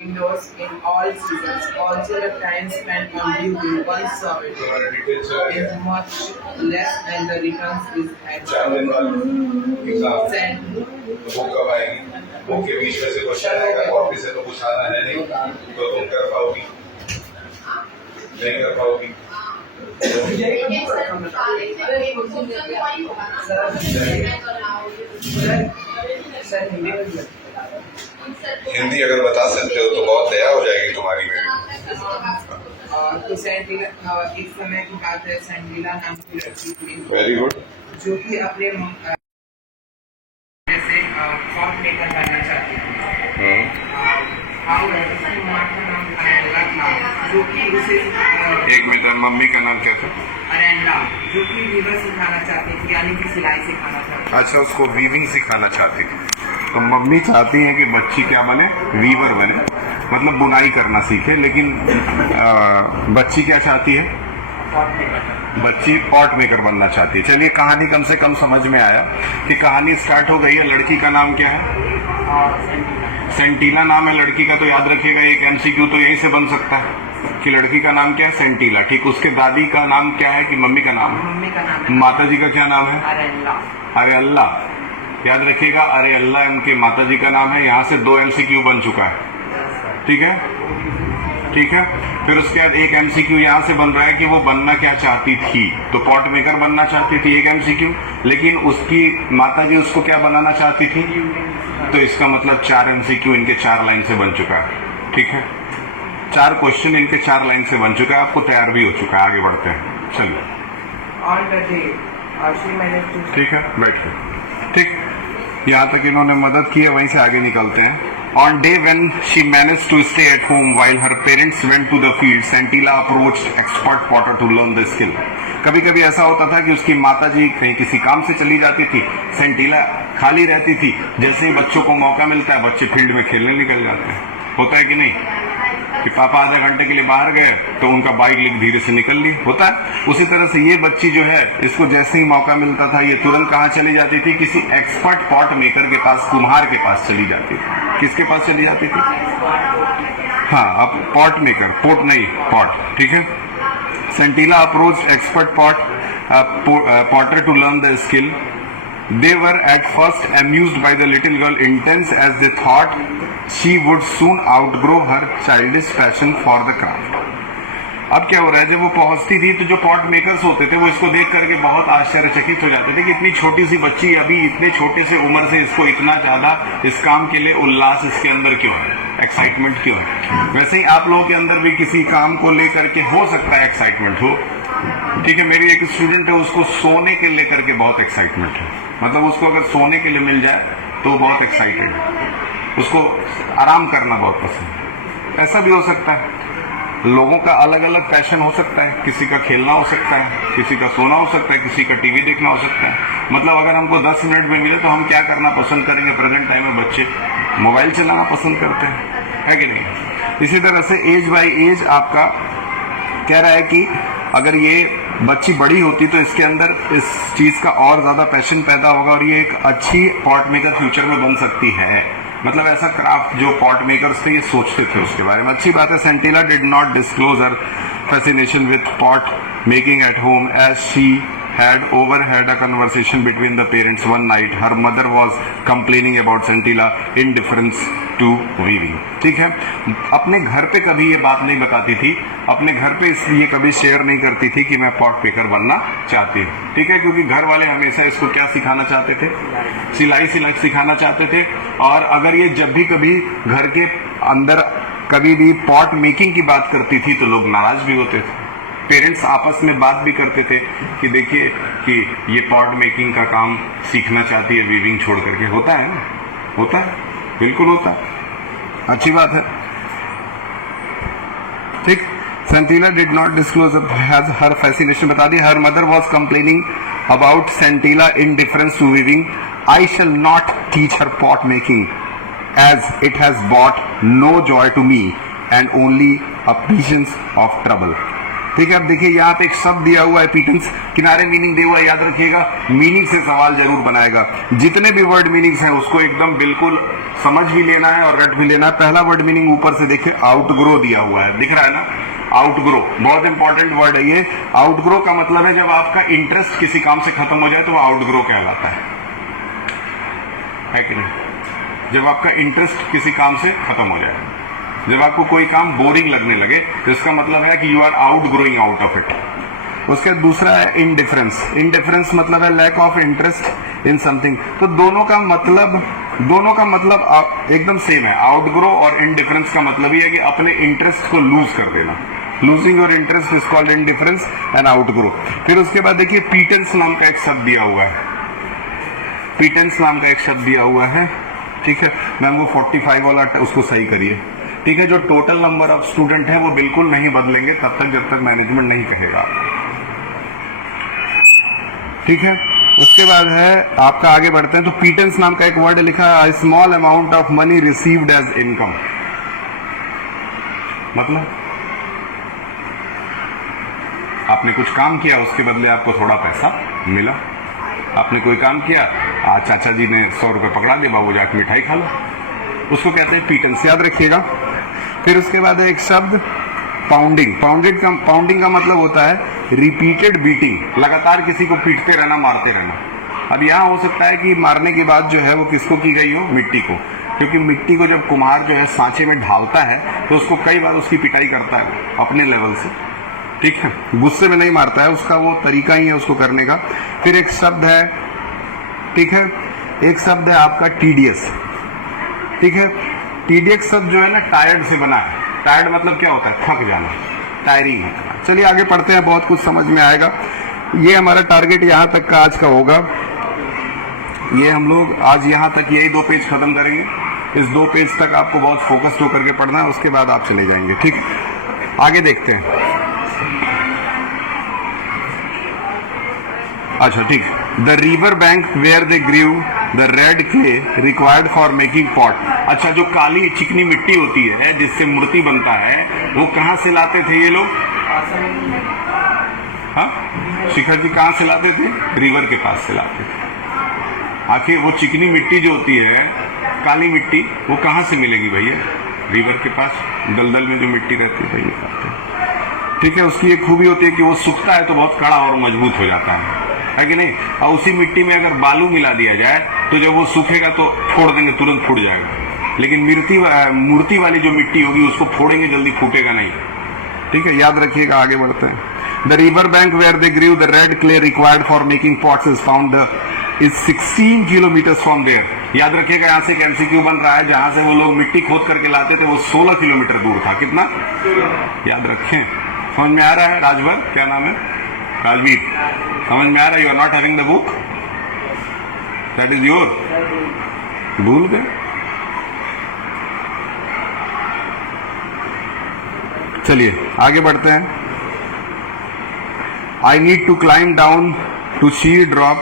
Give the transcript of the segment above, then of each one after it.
Indoors in all seasons. Also, the time spent on viewing one survey is much less and the returns is at 10. वो कब आएगी? वो के बीच में से क्वेश्चन आएगा, कॉपी से तो कुछ आना है नहीं, तो तुम कर पाओगी नहीं कर पाओगी। हिंदी अगर बता सकते हो तो बहुत दया हो जाएगी तुम्हारी मेरी। तो सेंटीला एक समय की बात है, सेंटीला नाम की लड़की थी वेरी गुड, जो कि अपने जैसे फॉर्म मेकर बनना चाहती थी। उसकी माँ का नाम अरेंडा था, जो कि उसे एक मिनट, मम्मी का नाम क्या था? अरेंडा, जो कि वीवर सिखाना चाहती थी, यानी कि सिलाई सिखाना चाहती थी। अच्छा, उसको वीविंग सिखाना चाहती थी। तो मम्मी चाहती है कि बच्ची क्या बने? वीवर बने, मतलब बुनाई करना सीखे। लेकिन बच्ची क्या चाहती है? बच्ची पॉट मेकर बनना चाहती है। चलिए, कहानी कम से कम समझ में आया कि कहानी स्टार्ट हो गई है। लड़की का नाम क्या है? सेंटीला नाम है लड़की का। तो याद रखिएगा, एक एमसीक्यू तो यही से बन सकता है कि लड़की का नाम क्या है? सेंटीला। ठीक, उसके दादी का नाम क्या है कि मम्मी का नाम है? मम्मी का नाम है। माता जी का क्या नाम है? अरेंडा। अरे अल्लाह, याद रखिएगा, अरे अल्लाह उनके माता जी का नाम है। यहाँ से 2 एमसीक्यू बन चुका है। ठीक है, ठीक है। फिर उसके बाद एक एमसीक्यू यहाँ से बन रहा है कि वो बनना क्या चाहती थी। तो पॉट मेकर बनना चाहती थी, एक एमसीक्यू। लेकिन उसकी माता जी उसको क्या बनाना चाहती थी? तो इसका मतलब 4 एमसीक्यू इनके 4 लाइन से बन चुका है। ठीक है, 4 क्वेश्चन इनके 4 लाइन से बन चुका है। आपको तैयार भी हो चुका है। आगे बढ़ते हैं, चलिए। ठीक है, बैठिए। ठीक, यहाँ तक इन्होंने मदद की है, वहीं से आगे निकलते हैं। On day when she managed to stay at home while her parents went to the field, Santila approached expert potter to learn the skill. कभी कभी ऐसा होता था कि उसकी माता जी कहीं किसी काम से चली जाती थी, सेंटीला खाली रहती थी। जैसे ही बच्चों को मौका मिलता है, बच्चे फील्ड में खेलने निकल जाते हैं। होता है कि नहीं कि पापा आधे घंटे के लिए बाहर गए तो उनका बाइक लेकर धीरे से निकल ली। होता है। उसी तरह से ये बच्ची जो है, इसको जैसे ही मौका मिलता था, ये तुरंत कहाँ चली जाती थी? किसी एक्सपर्ट पॉट मेकर के पास, कुम्हार के पास चली जाती थी। किसके पास चली जाती थी? हाँ, अब पॉट मेकर, पोट नहीं, पॉट। ठीक है। Sentila approach expert potter to learn the skill. They were at first amused by the little girl, intense as they thought she would soon outgrow her childish passion for the craft. अब क्या हो रहा है, जब वो पहुंचती थी तो जो पॉट मेकर्स होते थे वो इसको देख करके बहुत आश्चर्यचकित हो जाते थे कि इतनी छोटी सी बच्ची अभी इतने छोटे से उम्र से इसको इतना ज्यादा इस काम के लिए उल्लास इसके अंदर क्यों है, एक्साइटमेंट क्यों है। वैसे ही आप लोगों के अंदर भी किसी काम को लेकर के हो सकता है एक्साइटमेंट हो। ठीक है, मेरी एक स्टूडेंट है, उसको सोने के लेकर के बहुत एक्साइटमेंट है। मतलब उसको अगर सोने के लिए मिल जाए तो बहुत एक्साइटेड है, उसको आराम करना बहुत पसंद है। ऐसा भी हो सकता है, लोगों का अलग अलग पैशन हो सकता है। किसी का खेलना हो सकता है, किसी का सोना हो सकता है, किसी का टीवी देखना हो सकता है। मतलब अगर हमको 10 मिनट में मिले तो हम क्या करना पसंद करेंगे? प्रेजेंट टाइम में बच्चे मोबाइल चलाना पसंद करते हैं, है कि नहीं? इसी तरह से एज बाय एज आपका कह रहा है कि अगर ये बच्ची बड़ी होती तो इसके अंदर इस चीज का और ज्यादा पैशन पैदा होगा और ये एक अच्छी पॉट मेकर फ्यूचर में बन सकती है। मतलब ऐसा क्राफ्ट जो पॉट मेकर्स थे ये सोचते थे उसके बारे में। अच्छी बात है। Sentila did not disclose her fascination with pot making at home as she had overheard a conversation between the parents one night. Her mother was complaining about Santila indifference to weaving. ठीक है, अपने घर पे कभी ये बात नहीं बताती थी, अपने घर पे इसलिए कभी शेयर नहीं करती थी कि मैं पॉट मेकर बनना चाहती हूँ। ठीक है, क्योंकि घर वाले हमेशा इसको क्या सिखाना चाहते थे? सिलाई सिखाना चाहते थे। और अगर ये जब भी कभी घर के अंदर कभी भी पॉट मेकिंग की बात करती थी तो लोग नाराज भी होते थे। पेरेंट्स आपस में बात भी करते थे कि देखिए कि ये पॉट मेकिंग का काम सीखना चाहती है वीविंग छोड़ करके। होता है ना, होता है, बिल्कुल होता है, अच्छी बात है। ठीक, Sentila did not disclose her fascination, बता दी। Her mother was complaining about Sentila indifference to weaving. I shall not teach her pot making as it has brought no joy to me and only a patience of trouble. ठीक है। अब देखिए यहाँ पे एक शब्द दिया हुआ है पीटन्स, किनारे मीनिंग दिया हुआ है, याद रखिएगा मीनिंग से सवाल जरूर बनाएगा। जितने भी वर्ड मीनिंग्स हैं उसको एकदम बिल्कुल समझ भी लेना है और रट भी लेना है। पहला वर्ड मीनिंग ऊपर से देखिए आउटग्रो दिया हुआ है, दिख रहा है ना, आउटग्रो, बहुत इंपॉर्टेंट वर्ड है ये। आउटग्रो का मतलब है जब आपका इंटरेस्ट किसी काम से खत्म हो जाए तो वो आउटग्रो कहलाता है कि नहीं। जब आपका इंटरेस्ट किसी काम से खत्म हो जाए, जब आपको कोई काम बोरिंग लगने लगे तो इसका मतलब है कि you are out growing out of it. उसके दूसरा है इनडिफरेंस। इनडिफरेंस मतलब है lack of interest in something. तो दोनों का मतलब एकदम सेम है। आउटग्रो और इनडिफरेंस का मतलब ये है कि अपने इंटरेस्ट को लूज कर देना। Losing your interest is called indifference and outgrow. फिर उसके बाद देखिए पीटन्स नाम का एक शब्द दिया हुआ है, पीटन्स नाम का एक शब्द दिया हुआ है, ठीक है। मैम वो 45 वाला उसको सही करिए, ठीक है। जो टोटल नंबर ऑफ स्टूडेंट है वो बिल्कुल नहीं बदलेंगे तब तक जब तक मैनेजमेंट नहीं कहेगा, ठीक है। उसके बाद है आपका, आगे बढ़ते हैं तो पीटन्स नाम का एक वर्ड लिखा है, small amount of money received as income. मतलब आपने कुछ काम किया, उसके बदले आपको थोड़ा पैसा मिला। आपने कोई काम किया, आज चाचा जी ने 100 रुपए पकड़ा दिए, बाबू जाके मिठाई खा लो, उसको कहते हैं पीटन्स, याद रखिएगा। फिर उसके बाद एक शब्द पाउंडिंग। पाउंडिंग का मतलब होता है रिपीटेड बीटिंग, लगातार किसी को पीटते रहना, मारते रहना। अब यहाँ हो सकता है कि मारने की बात जो है वो किसको की गई हो, मिट्टी को, क्योंकि मिट्टी को जब कुम्हार जो है सांचे में ढालता है तो उसको कई बार उसकी पिटाई करता है अपने लेवल से, ठीक है। गुस्से में नहीं मारता है, उसका वो तरीका ही है उसको करने का। फिर एक शब्द है, ठीक है, एक शब्द है आपका टीडियस, ठीक है। टीडियस शब्द जो है ना टायर्ड से बना है। टायर्ड मतलब क्या होता है, थक जाना, टायरिंग। चलिए आगे पढ़ते हैं, बहुत कुछ समझ में आएगा। ये हमारा टारगेट यहाँ तक का आज का होगा। ये हम लोग आज यहाँ तक यही 2 पेज खत्म करेंगे। इस 2 पेज तक आपको बहुत फोकस्ड होकर के पढ़ना है, उसके बाद आप चले जाएंगे, ठीक। आगे देखते हैं। अच्छा ठीक, the river bank where they grieve the red clay required for making pot. अच्छा, जो काली चिकनी मिट्टी होती है जिससे मूर्ति बनता है, वो कहाँ से लाते थे ये लोग? हाँ, शिखर जी कहाँ से लाते थे? रिवर के पास से लाते थे। आखिर वो चिकनी मिट्टी जो होती है, काली मिट्टी, वो कहाँ से मिलेगी भैया? रिवर के पास दलदल में जो मिट्टी रहती है वही लाते हैं, ठीक है। उसकी एक खूबी होती है कि वो सूखता है तो बहुत कड़ा और मजबूत हो जाता है कि नहीं। और उसी मिट्टी में अगर बालू मिला दिया जाए तो जब वो सूखेगा तो फोड़ देंगे, तुरंत फूट जाएगा। लेकिन मूर्ति वाली जो मिट्टी होगी उसको फोड़ेंगे जल्दी फूटेगा नहीं, ठीक है। याद रखिएगा, आगे बढ़ते हैं। The river bank where they grieve the red clay required for making pots is found is 16 kilometres from there. याद रखिएगा, यहाँ से एक एमसीक्यू बन रहा है, जहां से वो लोग मिट्टी खोद करके लाते थे वो 16 किलोमीटर दूर था। कितना? याद रखें। समझ में आ रहा है? राजभर, क्या नाम है? राजवीर, समझ में आ रहा है? You are not having the book, that is your. भूल गए? चलिए आगे बढ़ते हैं। I need to climb down to sheer drop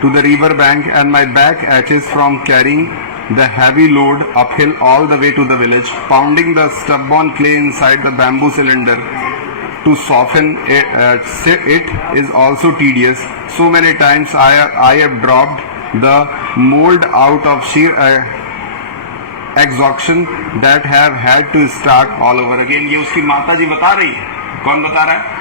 to the river bank and my back aches from carrying the heavy load uphill all the way to the village, pounding the stubborn clay inside the bamboo cylinder to soften it is also tedious. So many times I have dropped the mold out of sheer exhaustion that have had to start all over again. ये उसकी माता जी बता रही है। कौन बता रहा है?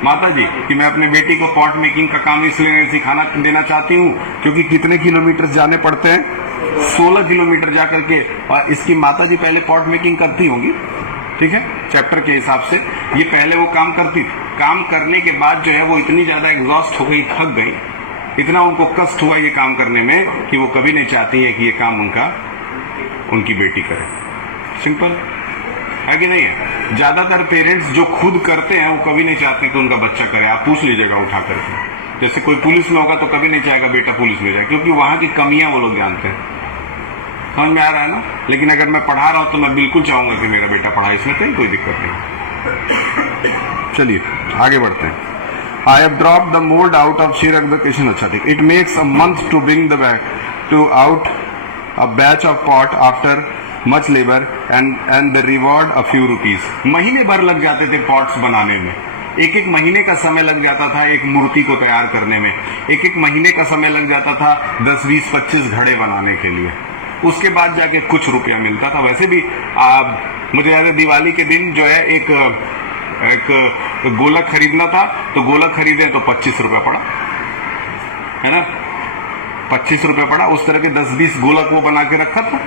माता जी, कि मैं अपने बेटी को पॉट मेकिंग का काम इसलिए नहीं सिखाना देना चाहती हूँ क्योंकि कितने किलोमीटर जाने पड़ते हैं, 16 किलोमीटर जाकर के। और इसकी माता जी पहले पॉट मेकिंग करती होंगी, ठीक है, चैप्टर के हिसाब से। ये पहले वो काम करती थी, काम करने के बाद जो है वो इतनी ज्यादा एग्जॉस्ट हो गई, थक गई, इतना उनको कष्ट हुआ ये काम करने में कि वो कभी नहीं चाहती है कि ये काम उनकी बेटी करे। सिंपल है कि नहीं है? ज्यादातर पेरेंट्स जो खुद करते हैं वो कभी नहीं चाहते कि उनका बच्चा करे। आप पूछ लीजिएगा उठा करके, जैसे कोई पुलिस में होगा तो कभी नहीं चाहेगा बेटा पुलिस में जाए, क्योंकि वहां की कमियां वो लोग जानते हैं। समझ में आ रहा है ना? लेकिन अगर मैं पढ़ा रहा हूं तो मैं बिल्कुल चाहूंगा कि मेरा बेटा पढ़ाए, इसमें कहीं कोई दिक्कत नहीं। चलिए आगे बढ़ते हैं। I have dropped the mold out of sheer exhaustion. अच्छा ठीक। It makes a month to bring the back to out a batch of pot after much labor and the reward a few rupees. महीने भर लग जाते थे pots बनाने में, एक एक महीने का समय लग जाता था एक मूर्ति को तैयार करने में, एक एक महीने का समय लग जाता था 10, 20, 25 घड़े बनाने के लिए। उसके बाद जाके कुछ रुपया मिलता था। वैसे भी मुझे याद है दिवाली के दिन जो है एक गोलक खरीदना था, तो गोलक खरीदे तो 25 रुपया पड़ा, है ना, 25 रुपया पड़ा। उस तरह के 10-20 गोलक वो बना के रखा था।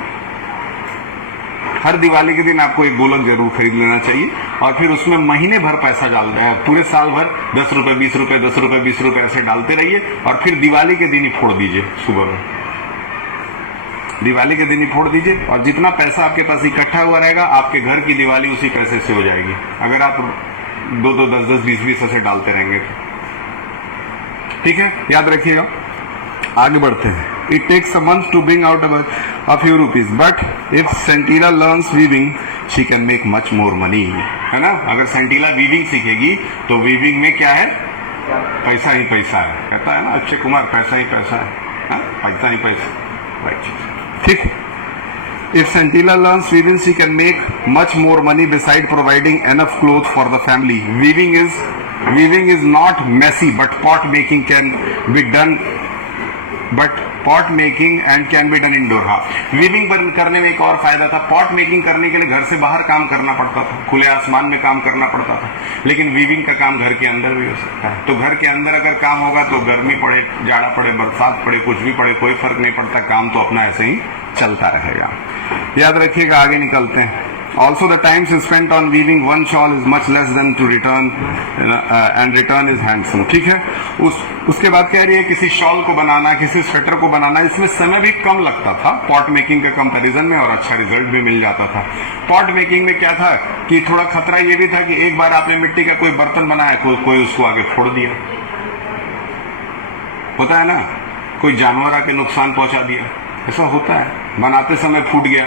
हर दिवाली के दिन आपको एक गोलक जरूर खरीद लेना चाहिए और फिर उसमें महीने भर पैसा डालना है, पूरे साल भर 10 रुपए 20 रुपए 10 रुपए 20 रुपए ऐसे डालते रहिए और फिर दिवाली के दिन ही फोड़ दीजिए। सुबह में दिवाली के दिन ही फोड़ दीजिए और जितना पैसा आपके पास इकट्ठा हुआ रहेगा आपके घर की दिवाली उसी पैसे से हो जाएगी, अगर आप 2-2, 10-10, 20-20 ऐसे डालते रहेंगे तो। ठीक है, याद रखिएगा। आगे बढ़ते हैं। It takes a month to bring out a few rupees, but if Santila learns weaving, she can make much more money, है ना। अगर सेंटीला वीविंग सीखेगी तो वीविंग में क्या है, पैसा ही पैसा है, कहता है ना अक्षय कुमार, पैसा ही पैसा है, पैसा ही पैसा, राइट, ठीक। If Santila learns weaving, she can make much more money beside providing enough clothes for the family. Weaving is not messy, but pot making can be done. But pot making and can be done indoor. हाँ, weaving करने में एक और फायदा था, pot making करने के लिए घर से बाहर काम करना पड़ता था, खुले आसमान में काम करना पड़ता था, लेकिन वीविंग का काम घर के अंदर भी हो सकता है। तो घर के अंदर अगर काम होगा तो गर्मी पड़े, जाड़ा पड़े, बरसात पड़े, कुछ भी पड़े, कोई फर्क नहीं पड़ता, काम तो अपना ऐसे ही चलता रहेगा। याद रखिएगा, आगे निकलते हैं। Also the time spent on weaving one shawl is much less than to return and return is handsome। ठीक है, उसके बाद कह रही है किसी शॉल को बनाना, किसी स्वेटर को बनाना, इसमें समय भी कम लगता था पॉट मेकिंग के कंपैरिजन में और अच्छा रिजल्ट भी मिल जाता था। पॉट मेकिंग में क्या था कि थोड़ा खतरा ये भी था कि एक बार आपने मिट्टी का कोई बर्तन बनाया, कोई उसको आगे फोड़ दिया, होता है ना, कोई जानवर आके नुकसान पहुंचा दिया, ऐसा होता है, बनाते समय फूट गया।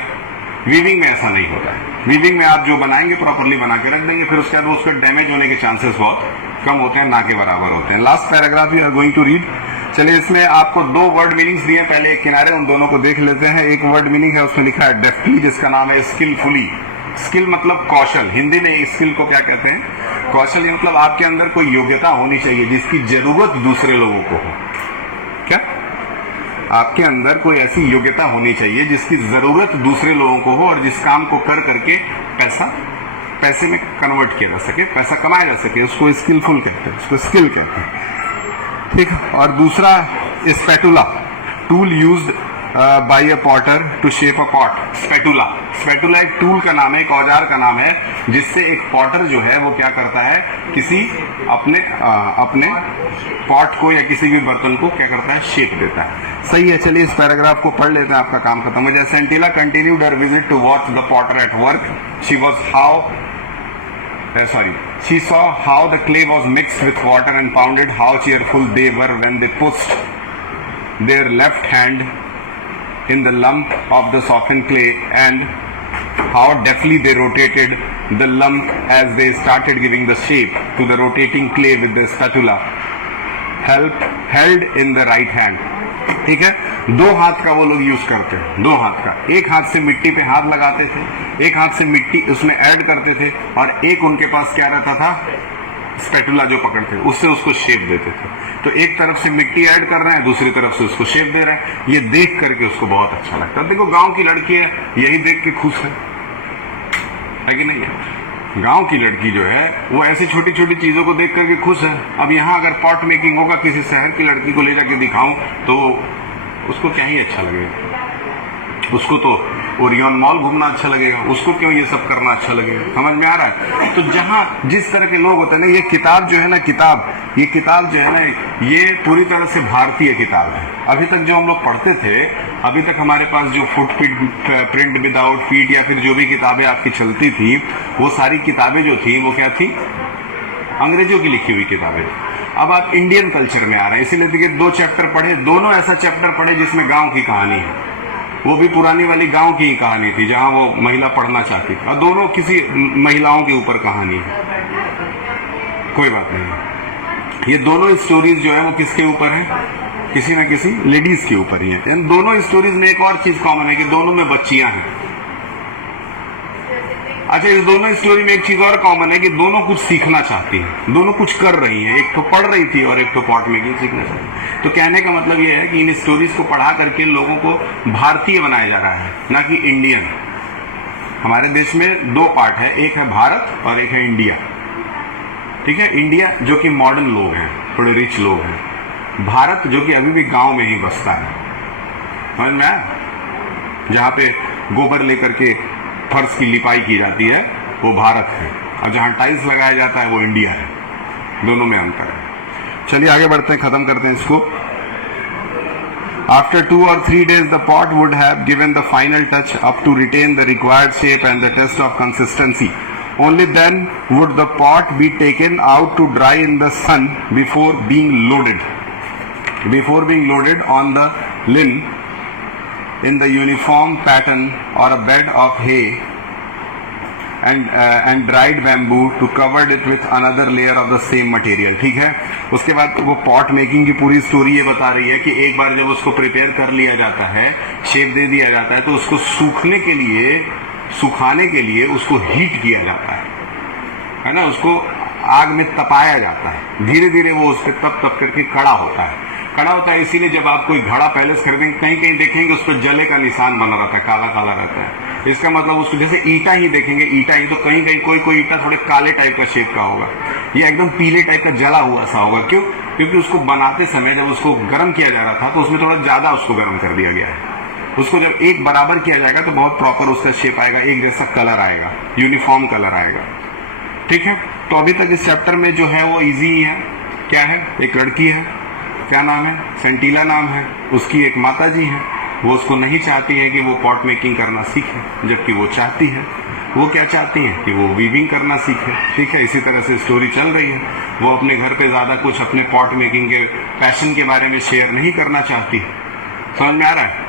वीविंग में ऐसा नहीं होता है। वीविंग में आप जो बनाएंगे प्रॉपर्ली बना के रख देंगे, फिर उसके बाद उसके डैमेज होने के चांसेस बहुत कम होते हैं, ना के बराबर होते हैं। Last paragraph you are going to read. चलिए, इसमें आपको 2 वर्ड मीनिंग्स दिए, पहले एक किनारे उन दोनों को देख लेते हैं। एक वर्ड मीनिंग है, उसमें लिखा है डेफ्टली, जिसका नाम है स्किलफुली। स्किल मतलब कौशल, हिंदी में स्किल को क्या कहते हैं, कौशल। मतलब आपके अंदर कोई योग्यता होनी चाहिए जिसकी जरूरत दूसरे लोगों को हो। क्या आपके अंदर कोई ऐसी योग्यता होनी चाहिए जिसकी जरूरत दूसरे लोगों को हो और जिस काम को कर करके पैसे में कन्वर्ट किया जा सके, पैसा कमाया जा सके, उसको स्किलफुल कहते हैं, उसको स्किल कहते हैं। ठीक। और दूसरा spatula, tool used by a potter to shape a pot. Spatula एक टूल का नाम है, एक औजार का नाम है, जिससे एक पॉटर जो है वो क्या करता है, किसी अपने पॉट को या किसी भी बर्तन को क्या करता है, शेप देता है। सही है, चलिए इस पैराग्राफ को पढ़ लेते हैं, आपका काम खत्म हो जाए। Sentila continued her visit to watch the potter at work. She saw how the clay was mixed with water and pounded, how cheerful they were when they pushed their left hand in the lump of the softened clay, and how deftly they rotated the lump as they started giving the shape to the rotating clay with the spatula held in the right hand। ठीक है, 2 हाथ का वो लोग use करते हैं, 2 हाथ का। एक हाथ से मिट्टी पे हाथ लगाते थे, एक हाथ से मिट्टी उसमें ऐड करते थे, और एक उनके पास क्या रहता था, स्पैटुला जो पकड़ते, उससे उसको शेप देते थे। तो एक तरफ से मिट्टी ऐड कर रहे हैं, दूसरी तरफ से उसको शेप दे रहे हैं। ये देख करके उसको बहुत अच्छा लगता है। देखो, गांव की लड़की है, यही देख के खुश है कि नहीं है? गांव की लड़की जो है वो ऐसी छोटी छोटी चीजों को देख करके खुश है। अब यहाँ अगर पॉट मेकिंग होगा, किसी शहर की लड़की को ले जाके दिखाऊं तो उसको क्या ही अच्छा लगेगा, उसको तो ओरियन मॉल घूमना अच्छा लगेगा, उसको क्यों ये सब करना अच्छा लगेगा। समझ में आ रहा है? तो जहां जिस तरह के लोग होते हैं ना, ये किताब जो है ना, ये किताब जो है ना, ये पूरी तरह से भारतीय किताब है। अभी तक जो हम लोग पढ़ते थे, अभी तक हमारे पास जो प्रिंट विदाउट फीट या फिर जो भी किताबें आपकी चलती थी, वो सारी किताबें जो थी वो क्या थी, अंग्रेजों की लिखी हुई किताबें। अब आप इंडियन कल्चर में आ रहे हैं, इसीलिए देखिए 2 चैप्टर पढ़े, दोनों ऐसा चैप्टर पढ़े जिसमें गांव की कहानी है। वो भी पुरानी वाली गांव की ही कहानी थी जहां वो महिला पढ़ना चाहती थी, और दोनों किसी महिलाओं के ऊपर कहानी है। कोई बात नहीं, ये दोनों स्टोरीज जो है वो किसके ऊपर है, किसी न किसी लेडीज के ऊपर ही है। इन दोनों स्टोरीज में एक और चीज कॉमन है कि दोनों में बच्चियां हैं। अच्छा, इस दोनों स्टोरी में एक चीज और कॉमन है कि दोनों कुछ सीखना चाहती हैं, दोनों कुछ कर रही हैं। एक तो पढ़ रही थी और एक तो पॉट मेकिंग सीखना चाहती। तो कहने का मतलब यह है कि इन स्टोरीज को पढ़ा करके लोगों को भारतीय बनाया जा रहा है, ना कि इंडियन। हमारे देश में दो पार्ट है, एक है भारत और एक है इंडिया। ठीक है, इंडिया जो कि मॉडर्न लोग हैं, थोड़े रिच लोग हैं। भारत जो कि अभी भी गांव में ही बसता है, समझ में आया? जहां पे गोबर लेकर के फर्श की लिपाई की जाती है वो भारत है, और जहां टाइल्स लगाया जाता है वो इंडिया है। दोनों में अंतर है। चलिए आगे बढ़ते हैं, खत्म करते हैं इसको। After 2 or 3 days, the pot would have given the final touch up to retain the required shape and the test of consistency. Only then would the pot be taken out to dry in the sun before being loaded. Before being loaded on the lin in the uniform pattern or a bed of hay and dried bamboo to cover it with another layer of the same material. ठीक है, उसके बाद वो pot making की पूरी story ये बता रही है कि एक बार जब उसको प्रिपेयर कर लिया जाता है, शेप दे दिया जाता है, तो उसको सुखाने के लिए उसको हीट किया जाता है ना, उसको आग में तपाया जाता है। धीरे धीरे वो उस पर तप करके कड़ा होता है। कड़ा होता है इसीलिए जब आप कोई घड़ा पहले से खरीदेंगे, कहीं कहीं देखेंगे उस पर जले का निशान बना रहता है, काला काला रहता है। इसका मतलब उसको जैसे ईटा ही देखेंगे, ईटा ही, तो कहीं कहीं कोई ईटा थोड़े काले टाइप का शेप का होगा, ये एकदम पीले टाइप का जला हुआ सा होगा। क्यों? क्योंकि उसको बनाते समय जब उसको गर्म किया जा रहा था तो उसमें थोड़ा ज्यादा उसको गर्म कर दिया गया है। उसको जब एक बराबर किया जाएगा तो बहुत प्रॉपर उसका शेप आएगा, एक जैसा कलर आएगा, यूनिफॉर्म कलर आएगा। ठीक है, तो अभी तक इस चैप्टर में जो है वो इजी ही है। क्या है? एक लड़की है, क्या नाम है? सेंटीला नाम है। उसकी एक माता जी है, वो उसको नहीं चाहती है कि वो पॉट मेकिंग करना सीखे, जबकि वो चाहती है। वो क्या चाहती है कि वो वीविंग करना सीखे। ठीक है, इसी तरह से स्टोरी चल रही है। वो अपने घर पे ज्यादा कुछ अपने पॉट मेकिंग के पैशन के बारे में शेयर नहीं करना चाहती। समझ में आ रहा है?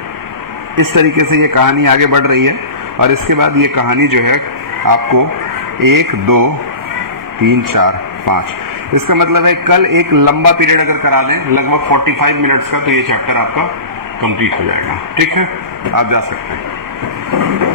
इस तरीके से ये कहानी आगे बढ़ रही है। और इसके बाद ये कहानी जो है आपको 1, 2, 3, 4, 5, इसका मतलब है कल एक लंबा पीरियड अगर करा दें, लगभग 45 मिनट्स का, तो ये चैप्टर आपका कंप्लीट हो जाएगा। ठीक है, आप जा सकते हैं।